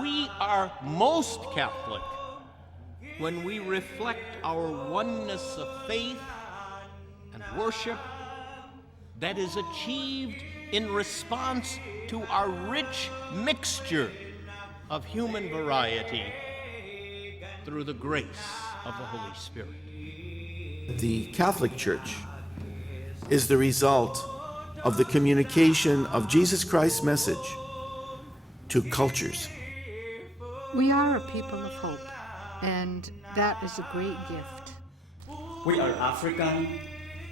We are most Catholic when we reflect our oneness of faith and worship that is achieved in response to our rich mixture of human variety through the grace of the Holy Spirit. The Catholic Church is the result of the communication of Jesus Christ's message to cultures. We are a people of hope, and that is a great gift. We are African,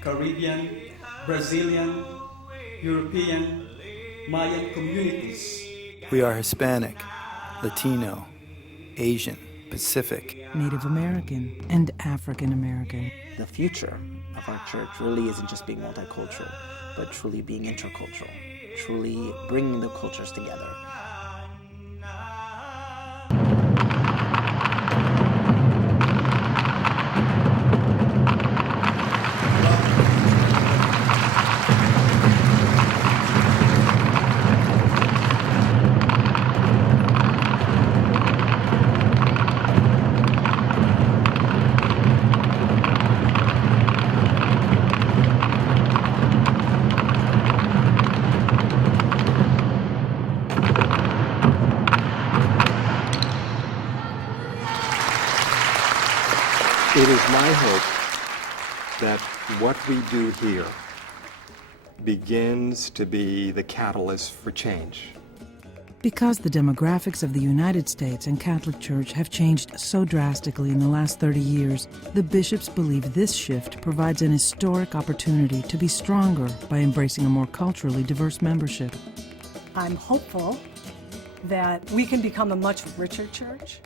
Caribbean, Brazilian, European, Mayan communities. We are Hispanic, Latino, Asian, Pacific, Native American, and African American. The future of our church really isn't just being multicultural, but truly being intercultural, truly bringing the cultures together. It is my hope that what we do here begins to be the catalyst for change. Because the demographics of the United States and Catholic Church have changed so drastically in the last 30 years, the bishops believe this shift provides an historic opportunity to be stronger by embracing a more culturally diverse membership. I'm hopeful that we can become a much richer church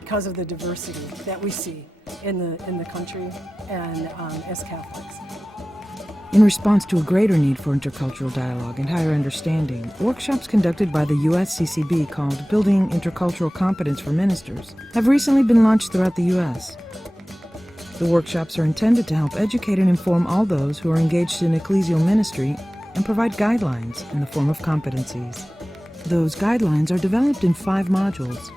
because of the diversity that we see in the country and as Catholics. In response to a greater need for intercultural dialogue and higher understanding, workshops conducted by the USCCB called Building Intercultural Competence for Ministers have recently been launched throughout the U.S. The workshops are intended to help educate and inform all those who are engaged in ecclesial ministry and provide guidelines in the form of competencies. Those guidelines are developed in 5 modules.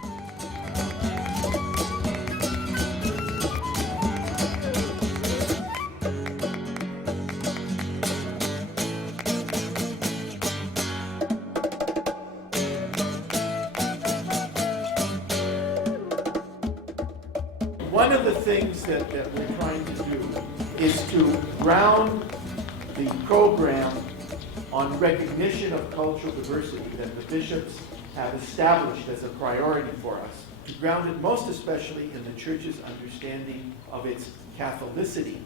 One of the things that we're trying to do is to ground the program on recognition of cultural diversity that the bishops have established as a priority for us. To ground it most especially in the Church's understanding of its Catholicity.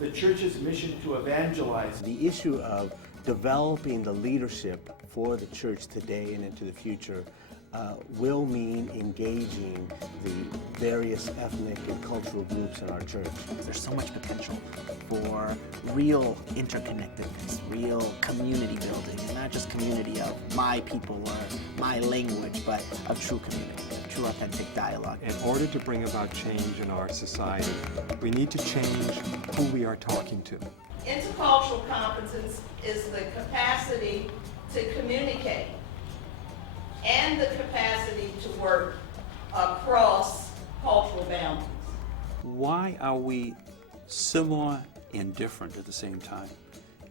The Church's mission to evangelize. The issue of developing the leadership for the Church today and into the future will mean engaging the various ethnic and cultural groups in our church. There's so much potential for real interconnectedness, real community building, and not just community of my people or my language, but a true community, a true authentic dialogue. In order to bring about change in our society, we need to change who we are talking to. Intercultural competence is the capacity to communicate and the capacity to work across cultural boundaries. Why are we similar and different at the same time?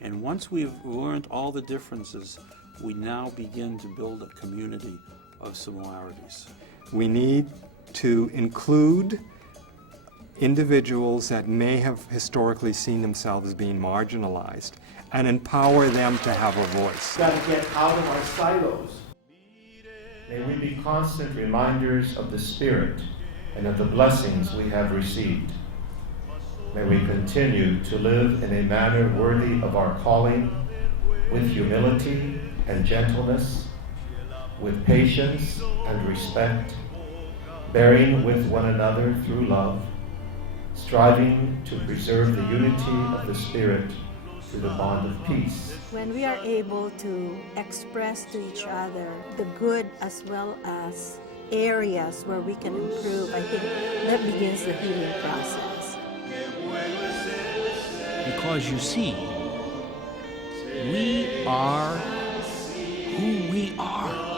And once we've learned all the differences, we now begin to build a community of similarities. We need to include individuals that may have historically seen themselves as being marginalized and empower them to have a voice. We've got to get out of our silos. May we be constant reminders of the Spirit and of the blessings we have received. May we continue to live in a manner worthy of our calling, with humility and gentleness, with patience and respect, bearing with one another through love, striving to preserve the unity of the Spirit through the bond of peace. When we are able to express to each other the good as well as areas where we can improve, I think that begins the healing process. Because you see, we are who we are.